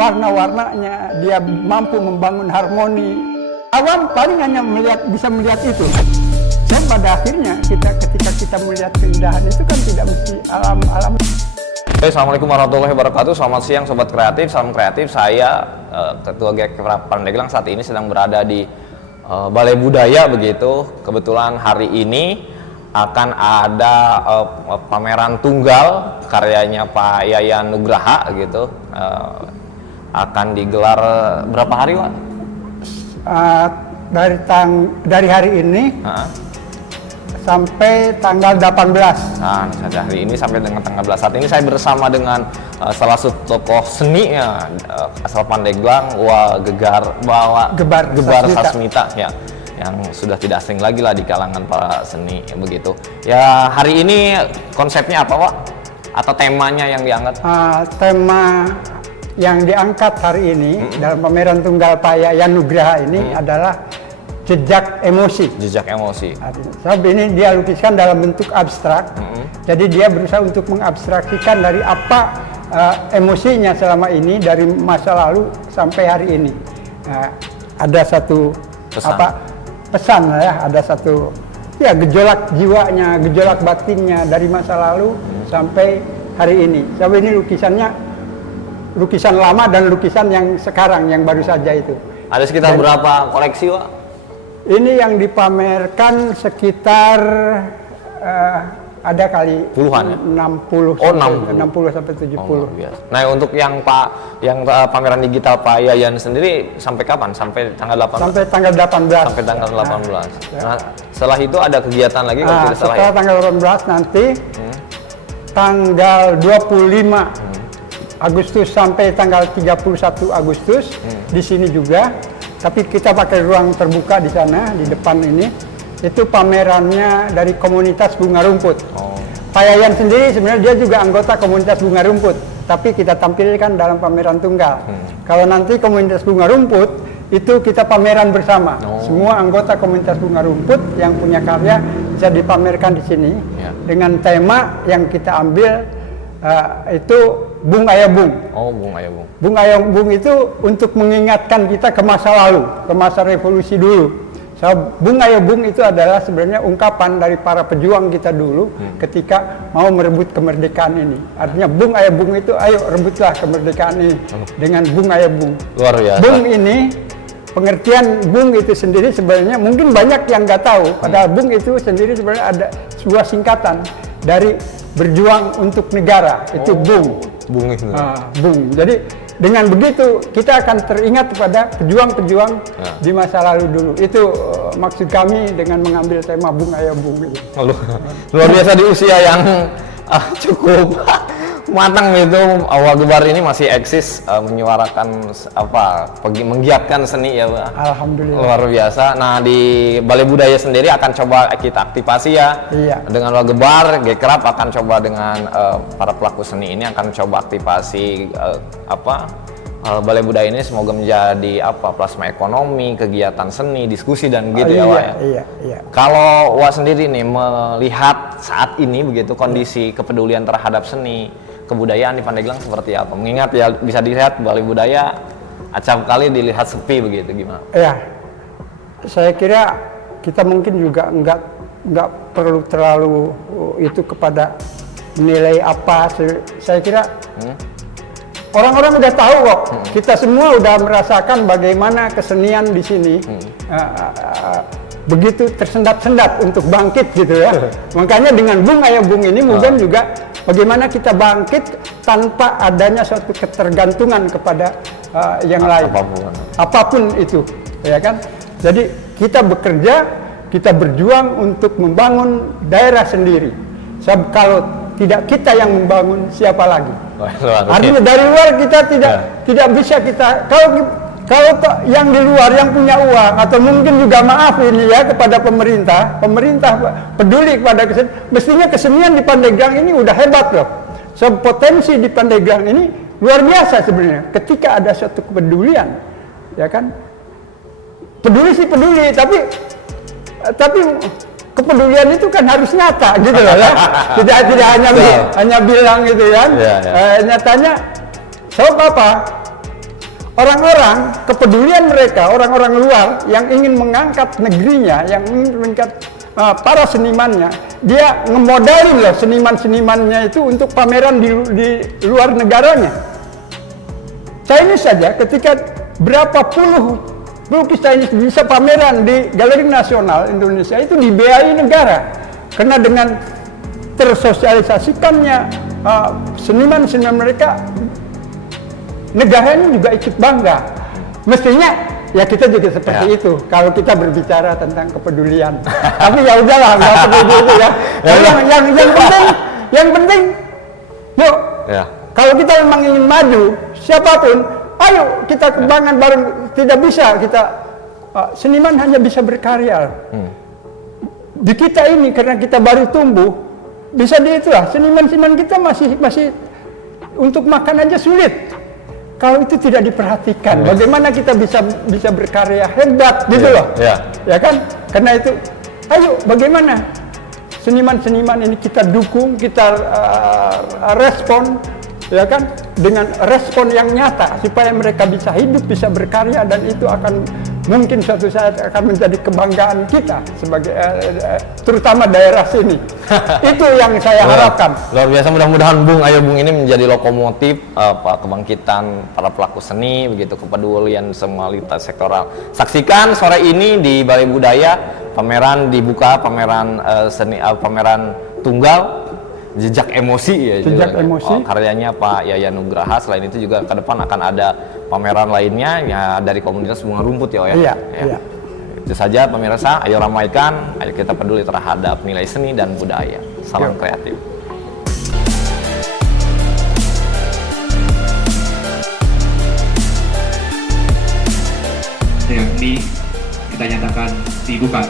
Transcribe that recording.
Warna-warnanya dia mampu membangun harmoni. Awam paling hanya bisa melihat itu. Dan pada akhirnya ketika kita melihat keindahan itu kan tidak mesti alam. Assalamualaikum warahmatullahi wabarakatuh. Selamat siang Sobat Kreatif, salam kreatif. Saya Ketua GKK Pandeglang saat ini sedang berada di Balai Budaya begitu. Kebetulan hari ini akan ada pameran tunggal karyanya Pak Yayan Nugraha gitu. Akan digelar berapa hari, Pak? Dari hari ini sampai tanggal 18. Nah, hari ini sampai dengan tanggal 18. Saat ini saya bersama dengan salah satu tokoh seni asal Pandeglang, Gebar Sasmita ya, yang sudah tidak asing lagi lah di kalangan para seni begitu. Ya, hari ini konsepnya apa, Pak? Atau temanya yang diangkat? Tema yang diangkat hari ini dalam pameran tunggal Pak Yayan Nugraha ini adalah jejak emosi. Jejak emosi. Sebab ini dia lukiskan dalam bentuk abstrak. Jadi dia berusaha untuk mengabstraksikan dari apa emosinya selama ini dari masa lalu sampai hari ini. Ada satu pesan ya, ada satu ya gejolak jiwanya, gejolak batinnya dari masa lalu sampai hari ini. Sebab ini lukisan lama dan lukisan yang sekarang yang baru saja itu. Ada sekitar berapa koleksi, Pak? Ini yang dipamerkan sekitar ada kali puluhan ya? 60 sampai 70. Nah, untuk yang pameran digital Pak Yayan sendiri sampai kapan? Sampai tanggal 18? Sampai tanggal 18. Sampai tanggal 18. Nah, setelah itu ada kegiatan lagi kalau tidak salah. Setelah tanggal 18 nanti tanggal 25 Agustus sampai tanggal 31 Agustus di sini juga, tapi kita pakai ruang terbuka di sana di depan ini. Itu pamerannya dari komunitas bunga rumput. Pak Yayan sendiri sebenarnya dia juga anggota komunitas bunga rumput, tapi kita tampilkan dalam pameran tunggal. Kalau nanti komunitas bunga rumput itu kita pameran bersama. Semua anggota komunitas bunga rumput yang punya karya bisa dipamerkan di sini dengan tema yang kita ambil itu Bung Ayabung. Bung Ayabung. Bung Ayabung itu untuk mengingatkan kita ke masa lalu, ke masa revolusi dulu. So, Bung Ayabung itu adalah sebenarnya ungkapan dari para pejuang kita dulu ketika mau merebut kemerdekaan ini. Artinya Bung Ayabung itu, ayo rebutlah kemerdekaan ini dengan Bung Ayabung. Luar biasa. Bung ini, pengertian Bung itu sendiri sebenarnya mungkin banyak yang nggak tahu. Padahal Bung itu sendiri sebenarnya ada sebuah singkatan dari berjuang untuk negara, itu Bung. Bung itu. Bung. Jadi dengan begitu kita akan teringat kepada pejuang-pejuang di masa lalu dulu. Itu maksud kami dengan mengambil tema Bung Ayabung. Luar biasa di usia yang cukup matang itu, Gebar ini masih eksis menyuarakan menggiatkan seni ya, Pak. Alhamdulillah. Luar biasa. Nah, di Balai Budaya sendiri akan coba kita aktifasi ya. Iya. Dengan Gebar, Gekrab akan coba dengan para pelaku seni ini akan coba aktifasi Balai Budaya ini semoga menjadi plasma ekonomi, kegiatan seni, diskusi dan gitu ya, Wak. Iya. Kalau Wak sendiri nih melihat saat ini begitu kondisi kepedulian terhadap seni, kebudayaan di Pandeglang seperti apa? Mengingat ya bisa dilihat Balai Budaya acap kali dilihat sepi begitu, gimana? Ya, saya kira kita mungkin juga nggak perlu terlalu itu kepada menilai apa. Saya kira orang-orang udah tahu kok. Kita semua udah merasakan bagaimana kesenian di sini begitu tersendat-sendat untuk bangkit gitu ya. Makanya dengan Bung Ayabung ini mungkin juga bagaimana kita bangkit tanpa adanya suatu ketergantungan kepada yang lain. Apapun itu, ya kan? Jadi kita bekerja, kita berjuang untuk membangun daerah sendiri. Sebab kalau tidak kita yang membangun, siapa lagi? Artinya dari luar kita tidak bisa kita. Kalau yang di luar yang punya uang atau mungkin juga maaf ini ya kepada pemerintah peduli kepada kesenian, mestinya kesenian di Pandeglang ini udah hebat loh. So, potensi di Pandeglang ini luar biasa sebenarnya. Ketika ada suatu kepedulian, ya kan? Peduli sih peduli, tapi kepedulian itu kan harus nyata gitu loh ya. Tidak hanya bilang gitu kan. Nyatanya sebab apa? Orang-orang kepedulian mereka, orang-orang luar yang ingin mengangkat negerinya, yang ingin mengangkat para senimannya, dia ngemodalin loh seniman-senimannya itu untuk pameran di luar negaranya. Chinese saja ketika berapa puluh pelukis Chinese bisa pameran di Galeri Nasional Indonesia itu dibiayai negara, karena dengan tersosialisasikannya seniman-seniman mereka, negaranya juga ikut bangga. Mestinya ya kita juga seperti itu kalau kita berbicara tentang kepedulian. Tapi ya udahlah, nggak peduli itu ya. Yang penting, yuk. Kalau kita memang ingin maju, siapapun, ayo kita kembangkan bareng. Tidak bisa kita seniman hanya bisa berkarya. Di kita ini karena kita baru tumbuh, bisa itulah seniman-seniman kita masih untuk makan aja sulit. Kalau itu tidak diperhatikan, bagaimana kita bisa berkarya hebat gitu loh, ya kan? Karena itu, ayo bagaimana seniman-seniman ini kita dukung, kita respon, ya kan? Dengan respon yang nyata supaya mereka bisa hidup, bisa berkarya, dan itu akan mungkin suatu saat akan menjadi kebanggaan kita sebagai terutama daerah sini. Itu yang saya harapkan. Luar biasa, mudah-mudahan Bung Ayo Bung ini menjadi lokomotif kebangkitan para pelaku seni, begitu kepedulian semua lintas sektoral. Saksikan sore ini di Balai Budaya pameran dibuka, pameran seni, pameran tunggal Jejak Emosi ya. Jejak Emosi. Karyanya Pak Yayan Nugraha. Selain itu juga ke depan akan ada pameran lainnya ya dari komunitas Bunga Rumput ya. Iya. Itu saja pemirsa, ayo ramaikan, ayo kita peduli terhadap nilai seni dan budaya. Salam kreatif. Yang ini kita nyatakan dibuka.